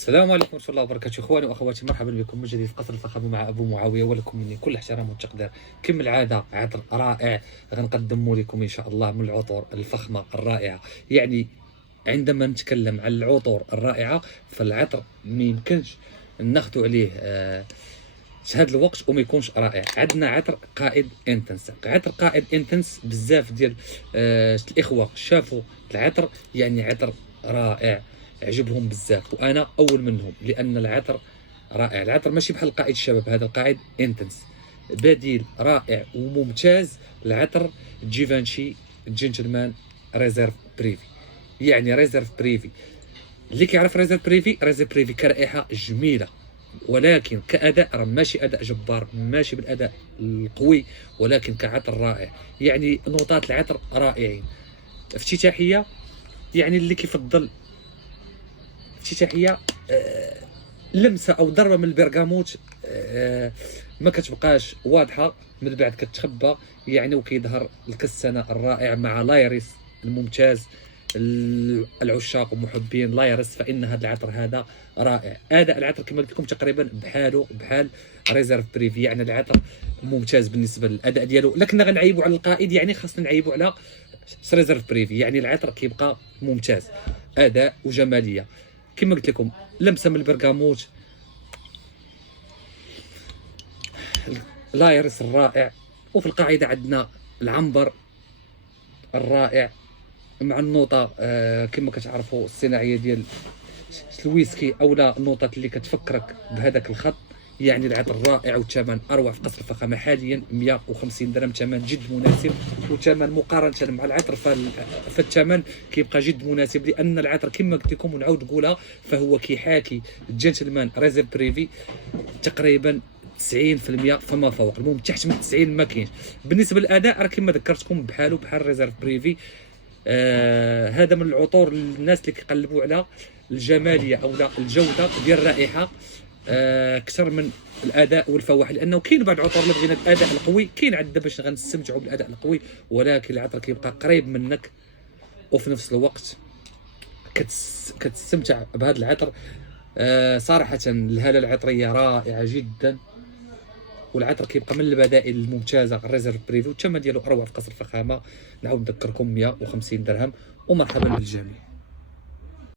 السلام عليكم ورحمة الله وبركاته، اخواني واخواتي، مرحبا بكم من جديد في قصر الفخامة مع ابو معاوية، ولكم مني كل احترام والتقدير. كما العادة عطر رائع غنقدمه لكم ان شاء الله من العطور الفخمة الرائعة. يعني عندما نتكلم عن العطور الرائعة فالعطر ما يمكنش ناخذ عليه هذا الوقت وما يكونش رائع. عندنا عطر قائد انتنس. عطر قائد انتنس بزاف ديال الاخوة شافوا العطر، يعني عطر رائع عجبهم بزاف، وانا اول منهم، لان العطر رائع. العطر ماشي بحال قائد الشباب، هذا القائد انتنس بديل رائع وممتاز. العطر جيفانشي جنتلمان ريزيرف بريفي. يعني ريزيرف بريفي، اللي كيعرف ريزيرف بريفي كرائحه جميله، ولكن كاداء راه ماشي اداء جبار، ماشي بالاداء القوي، ولكن كعطر رائع. يعني نوطات العطر رائعين. افتتاحيه، يعني اللي كيفضل افتتاحيه لمسه او ضربه من البرغاموت ما كتبقاش واضحه، من بعد كتخبى يعني، وكيظهر الكسنه الرائع مع لايريس الممتاز. العشاق ومحبين لايرس فان هذا العطر هذا رائع. اداء العطر كما قلت لكم تقريبا بحال ريزيرف بريفي، يعني العطر ممتاز بالنسبه للاداء ديالو. لكن غنعيبوا على القائد، يعني خاصنا نعيبوا على ريزيرف بريفي. يعني العطر كيبقى ممتاز، اداء وجماليه. كما قلت لكم لمسه من البرغاموت، لايرس الرائع، وفي القاعده عندنا العنبر الرائع مع النوطه كما كتعرفوا الصناعيه ديال الويسكي، اولا النوطات اللي كتفكرك بهذاك الخط. يعني العطر رائع، والثمن اروع في قصر الفخامه حاليا 150 درهم، ثمن جد مناسب، وثمن مقارنه مع العطر فالثمن كيبقى جد مناسب، لان العطر كما قلت لكم ونعاود نقولها فهو كيحاكي جنتلمان ريزيرف بريفي تقريبا 90% فما فوق. المهم تحت من 90 ما كاينش. بالنسبه للاداء راه كما ذكرتكم بحال ريزيرف بريفي. هذا من العطور للناس اللي كيقلبوا على الجماليه او الجوده ديال الرائحه اكثر من الاداء والفواح، لانه كاين بعض العطور اللي بغينا الاداء القوي كاين عندنا باش غنستمتعوا بالاداء القوي، ولكن العطر كيبقى قريب منك وفي نفس الوقت كتستمتع بهذا العطر. صراحه الهاله العطريه رائعه جدا، والعطر كيبقى من البدائل الممتازه الريزيرف بريفي، والثمن ديالو اروع في قصر الفخامه. نعاود نذكركم 150 درهم، ومرحبا بالجميع.